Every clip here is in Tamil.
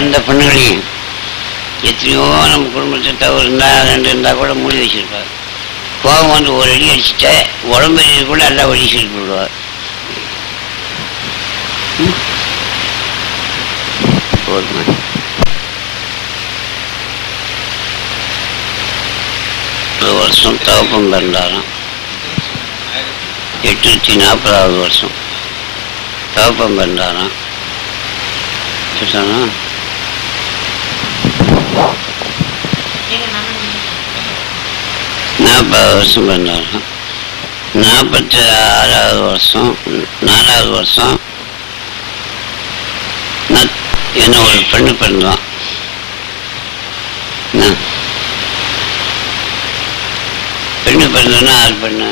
எந்த பெண்ணுகளையும் எத்தனையோ நம்ம குடும்பத்தை தவிர இருந்தால் 2 இருந்தால் கூட மூடி வச்சுருப்பார். கோபம் வந்து ஒரு அடி அடிச்சுட்ட உடம்பு கூட எல்லாம் வடிச்சுட்டு போடுவார். போதுமா? ஒரு வருஷம் தவப்பம் பிறந்தாராம். 840வது வருஷம் தவப்பம் பிறந்தாராம். கேட்டானா 40வது வருஷம் பிறந்தாராம். 46வது வருஷம் 4வது வருஷம் என்ன ஒரு பெண்ணு பிறந்தான். பெண்ணு பிறந்தோன்னா 6 பெண்ணு.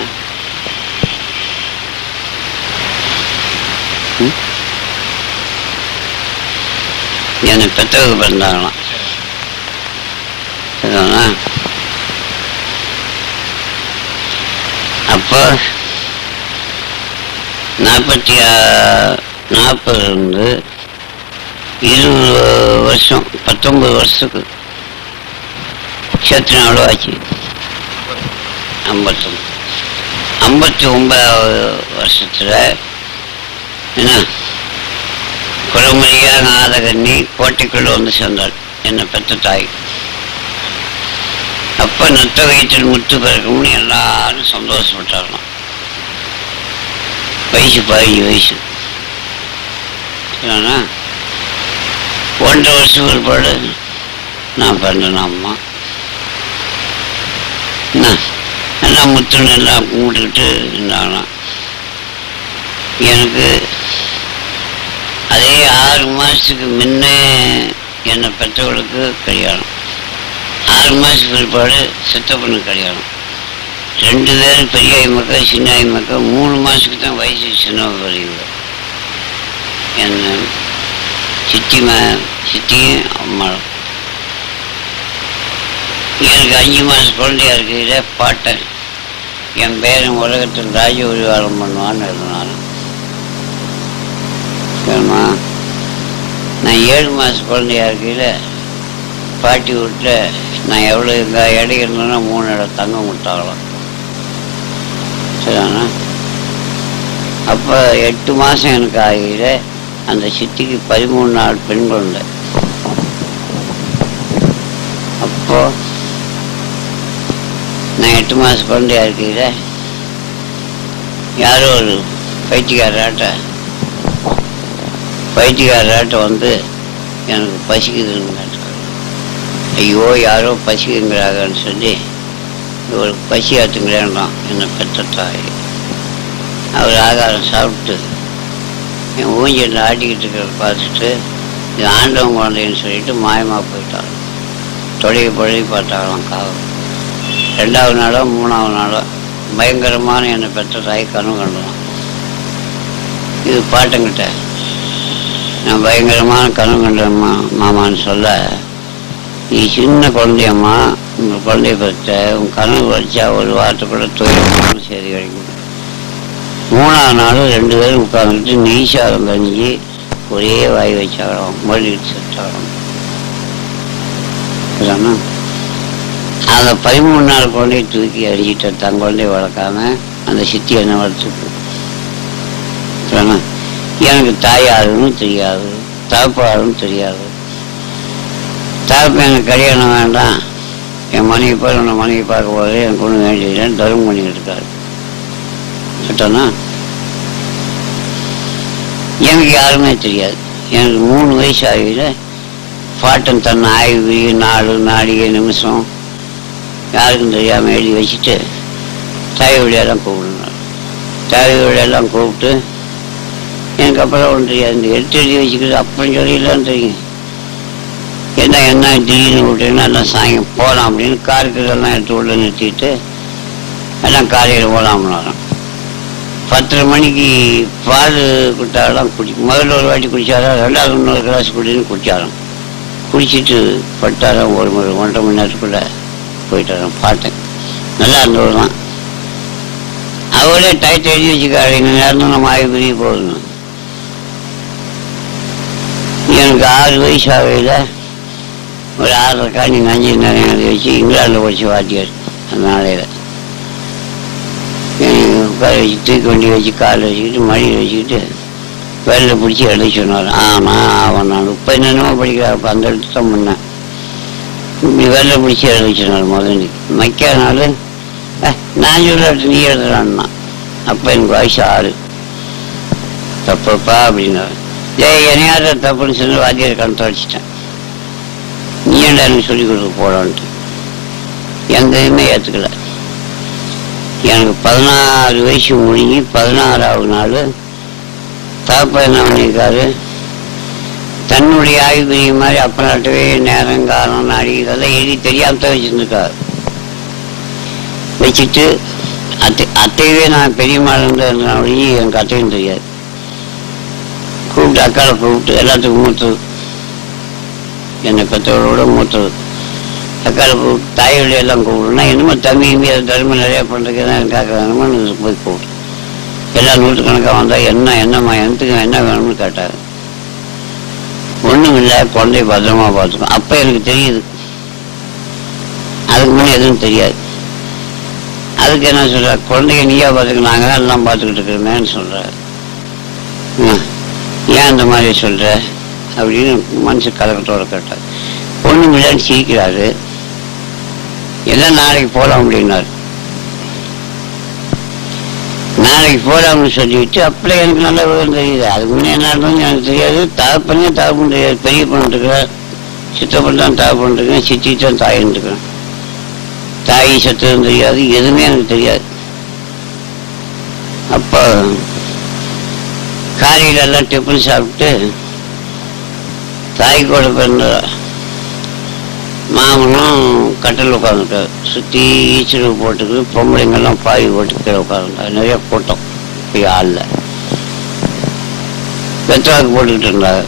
என்னை பெற்றவங்க பிறந்தாங்களாம். சரிதானா? அப்போ 40 இருந்து 20 வருஷம் 19 வருஷத்துக்கு சேர்த்து எவ்வளோ ஆச்சு? 59வது வருஷத்தில் என்ன குளமரியா நாதகன்னி கோட்டைக்குள்ளே வந்து சேர்ந்தாள் என்னை பெற்ற தாய். அப்போ நத்த வயிற்றில் முத்து பிறக்கும்னு எல்லாரும் சந்தோஷப்பட்டாரலாம். வயசு 15 வயசு. சரிண்ணா? 1.5 வருஷம் பிற்பாடு நான் பிறந்தேன். அம்மா என்ன எல்லாம் முத்துன்னு எல்லாம் கும்பிட்டுக்கிட்டு இருந்தாங்களாம். எனக்கு அதே 6 மாதத்துக்கு முன்னே என்னை பெற்றவர்களுக்கு கல்யாணம். 6 மாதத்துக்கு பிற்பாடு சித்தப்பண்ணு கல்யாணம். 2 பேரும் பெரிய மக்கா சின்ன மக்கா. 3 மாதத்துக்கு தான் வயசு சின்னவங்க பெரியவங்க. என்ன சித்தியும் அம்மாவும். எனக்கு 5 மாதம் குழந்தையா இருக்கிற பாட்டேன் என் பேரன் உலகத்தில் ராஜ உரிவாரம் பண்ணுவான்னு இருந்தாலும். சரிம்மா, நான் 7 மாதம் குழந்தையா இருக்கையில் பாட்டி வீட்டில் நான் எவ்வளோ எங்கள் இடம் இருந்தேன்னா 3 இடம் தங்கம் விட்டாங்களாம். சரிண்ணா? அப்போ 8 மாதம் எனக்கு ஆகிற அந்த சித்திக்கு 13 நாள் பெண் குழந்தை. அப்போ நான் 8 மாதம் குழந்தையா இருக்கையில் யாரோ ஒரு பைத்தியக்காராட்ட வந்து எனக்கு பசிக்குதுன்னு கேட்டாங்க. ஐயோ யாரோ பசிக்குங்கிறாங்கன்னு சொல்லி ஒரு பசி ஆற்றுங்களேன்றான் என்னை பெற்ற தாய். அவர் ஆகாரம் சாப்பிட்டு என் ஊஞ்சலில் ஆட்டிக்கிட்டு இருக்கிறத பார்த்துட்டு இது ஆண்டவன் குழந்தைன்னு சொல்லிட்டு மாயமாக போயிட்டாங்க. தொலைவி பார்த்தாங்களாம் காவல். 2வது நாளோ 3வது நாளோ பயங்கரமான என்னை பெற்ற தாய் கனவு கண்டுவான். இது பாட்டுங்கிட்ட நான் பயங்கரமான கனவு கண்டம்மா மாமான்னு சொல்ல, நீ சின்ன குழந்தையம்மா, உங்கள் குழந்தைய பெற்ற உன் கனவு வச்சா ஒரு வாரத்துக்குள்ள தொழில் சரி கிடைக்கும். 3வது நாளும் 2 பேரும் உட்காந்துக்கிட்டு நெய் சாதம் கஞ்சி ஒரே வாய் வச்சாகலாம், மொழிகிட்டு செத்தாகலாம். இல்லைன்னா அந்த 13 நாள் குழந்தைய தூக்கி அடிச்சுட்டு தன் குழந்தைய வளர்க்காம அந்த சித்தி என்ன வளர்த்துக்கு. இல்லைன்னா எனக்கு தாயாருன்னு தெரியாது, தகப்பாருன்னு தெரியாது. தகப்பு எனக்கு கல்யாணம் வேண்டாம், என் மனைவி போய் உன்னை மனைவி பார்க்க போது எனக்கு ஒன்றும் வேண்டியதுன்னு தர்மம் பண்ணிக்கிட்டு இருக்காரு. கேட்டோன்னா எனக்கு யாருமே தெரியாது. எனக்கு 3 வயசு ஆகியில் பாட்டன் தன் ஆய்வு நாள் நாடிகை நிமிஷம் யாருக்கும் தெரியாமல் எழுதி வச்சுட்டு தாய் வழியெல்லாம் கூப்பிடுனார். தாய் வழியெல்லாம் கூப்பிட்டு எனக்கு அப்புறம் ஒன்றும் தெரியாது. இந்த எழுதி வச்சுக்கிட்டு அப்புறம் சொல்லிடலாம் தெரியும். என்ன திடீர்னு விட்டீங்கன்னா எல்லாம் சாயங்காலம் போகலாம் அப்படின்னு காருக்கெல்லாம் எடுத்து உள்ள நிறுத்திட்டு எல்லாம் காலையில் போகலாம்னாலும் 10:30 மணிக்கு பால் குட்டாலாம் முதல்ல ஒரு வாட்டி குடித்தாராம், 2வது இன்னொரு கிளாஸ் குடின்னு குடித்தாராம். குடிச்சிட்டு பட்டாராம். 1.5 மணி நேரத்துக்குள்ளே போயிட்டாராம். பாட்டேன் நல்லா இருந்தவர் தான். அவரே டைட் எழுதி வச்சுக்காரு, இந்த நேரம் நம்ம ஆய்வு பெரிய போகணும். எனக்கு எனக்கு 6 வயசு ஆகையில் ஒரு 6.5 காணி நஞ்சு நிறைய வச்சு இங்கிலாண்டில் படிச்சு வாத்தியார். அந்த நாளையில் உட்கார வச்சு தூக்கி வண்டி வச்சு காலில் வச்சுக்கிட்டு மடியில் வச்சுக்கிட்டு வேலையில் பிடிச்சி எழுதி சொன்னார். அவன் நான் இப்போ என்னென்னமோ படிக்கிறேன். அப்போ அந்த இடத்து தான் முன்னேன். இப்படி வேலையில் பிடிச்சி எழுதி சொன்னார். முதல் மைக்கானால நான் சொல்லிட்டு நீ எழுதுறான்னா. அப்போ எனக்கு வயசு 6. தப்புப்பா அப்படின்னாரு. என்னையாவது தப்புன்னு சொல்லி வாத்தியார் கணத்தை அடிச்சிட்டேன். நீ ஏன்டா எனக்கு சொல்லிக் கொடுக்க போடான்ட்டு எந்த இதுவுமே ஏற்றுக்கல. எனக்கு 16 வயசு முடிஞ்சு 16ஆவது நாள் தாப்பா என்ன பண்ணியிருக்காரு, தன்னுடைய ஆய்வுரிய மாதிரி அப்பனாட்டவே நேரம் காலம் நாடி இதெல்லாம் எழுதி தெரியாம தான் வச்சுருந்துருக்காரு. வச்சுட்டு அத்தையவே நான் பெரியம்மாள் இருந்ததுனாலேயே எனக்கு அத்தையும் தெரியாது. கூப்பிட்டு அக்காவை கூப்பிட்டு எல்லாத்துக்கும் மூத்தது, என்னை பெற்றவரோட மூத்தது. அக்காவை கூப்பிட்டு தாய் வழியெல்லாம் கூப்பிடுனா என்னமோ தம்பி அதை தருமை நிறையா பண்ணுறதுக்கு தான் எனக்கு வேணுமோ போய் கூப்பிட்டு எல்லாம் நூற்றுக்கணக்காக வந்தால் என்னம்மா எனக்கு என்ன வேணும்னு கேட்டார். ஒன்றும் இல்லை, குழந்தைய பத்திரமா பார்த்துக்கணும். அப்போ எனக்கு தெரியுது, அதுக்கு முன்னே எதுவும் தெரியாது. அதுக்கு என்ன சொல்கிறார், குழந்தைய நீயா பார்த்துக்க, நாங்கள் தான் எல்லாம் பார்த்துக்கிட்டு இருக்கிறோமேன்னு சொல்கிறார். ஏன் அந்த மாதிரி சொல்கிற அப்படின்னு மனசு கலக்கத்தோட கேட்டார். ஒன்றும் இல்லைன்னு சிரிக்கிறாரு. எல்லாம் நாளைக்கு போகலாம் அப்படின்னாரு. நாளைக்கு போகலாம்னு சொல்லிவிட்டு அப்படியே எனக்கு நல்ல விவரம் தெரியுது. அதுக்கு முன்னே என்ன நடந்ததுன்னு எனக்கு தெரியாது. தகப்பனே தகப்பன் தெரியாது. பெரிய பண்ணிட்டுருக்கிறேன், சித்தப்பன் தான் தகப்பன்ட்டுருக்கேன், சித்தி தான் தாயின்ட்டுருக்கிறேன். தாய் சத்தம் தெரியாது, எதுவுமே எனக்கு தெரியாது. அப்போ காலையிலெல்லாம் டிஃபன் சாப்பிட்டு தாய் கூட பிறந்த மாமனும் கட்டில் உட்காந்துட்டார். சுற்றி ஈச்சல் போட்டுக்கு பொம்பளைங்கெல்லாம் பாய் போட்டு கீழே உட்காந்துட்டார். நிறைய கூட்டம் போய் ஆளில் வெத்தவாக்கு போட்டுக்கிட்டு இருந்தாங்க.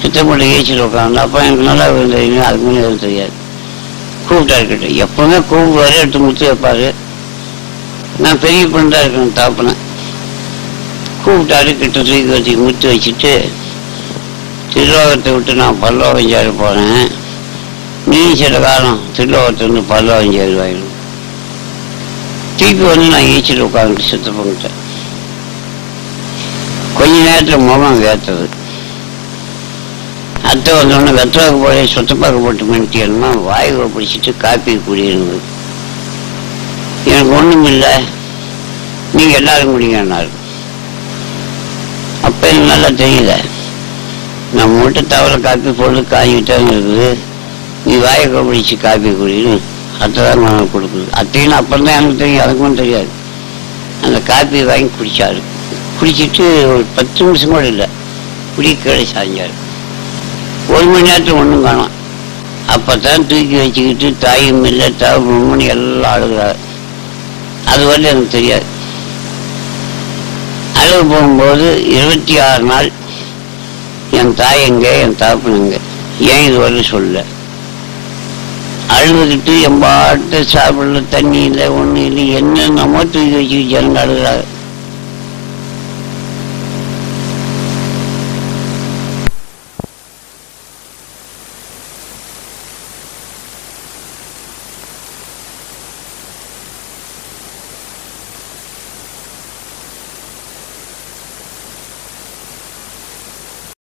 சித்தப்பட்டு ஈச்சல் உட்காந்து. அப்போ எனக்கு நல்லா தெரியும், அதுக்கு முன்னே எதுவும் தெரியாது. கூப்பிட்டா இருக்கட்டும், எப்பவுமே கூப்பிடுவாரு, எடுத்து முத்து வைப்பாரு. நான் பெரிய பொண்ணு தான் இருக்கணும் தாப்பினேன். கூப்பிட்டாரு, கிட்ட தூக்கி வச்சு முத்து வச்சுட்டு திருலோகத்தை விட்டு நான் பல்லோகஞ்சாறு போனேன். நீ சில காலம் திருலோகத்தை வந்து பல்லோகஞ்சாறு வாங்கணும். திருப்பி வந்து நான் ஈச்சில் உட்காந்துட்டு சித்தப்பங்கிட்ட கொஞ்ச நேரத்தில் முகம் வேர்த்தது. அத்தை வந்தோடனே வெத்தவாக்கு போய் சொத்தப்பாக்கு போட்டு மென்ட்டியணுமா வாயுவை பிடிச்சிட்டு காப்பி குடியிருந்தது. எனக்கு ஒன்றும் இல்லை, நீங்கள் எல்லாரும் குடிங்கன்னாரு. அப்போ எனக்கு நல்லா தெரியல, நம்ம மட்டும் தவற காப்பி போட்டு காய்கிட்டாங்க இருக்குது, நீ வாயை பிடிச்சி காப்பி குடின்னு அத்தை தான் நான் கொடுக்குது. அத்தைன்னு அப்புறம் தான் எனக்கு தெரியும், அதுக்கும் தெரியாது. அந்த காப்பி வாங்கி குடித்தாரு. குடிச்சிட்டு ஒரு 10 நிமிஷம் கூட இல்லை, குடி கீழே சாஞ்சார். 1 மணி நேரத்தில் ஒன்றும் காணும். அப்போ தான் தூக்கி வச்சுக்கிட்டு தாயும் இல்லை தவறுன்னு எல்லாம் அழுகிறார். அது வரல எனக்கு தெரியாது. அழுக போகும்போது 26 நாள் என் தாய் எங்கே, என் தகப்பனுங்க, ஏன் இது வரல சொல்ல. அழுதுகிட்டு எம்பாட்டு சாப்பிடல, தண்ணி இல்லை, ஒன்றும் இல்லை, என்னென்னமோ தூக்கி வச்சுக்கிட்டு ஜனங்க அழுகிறாரு.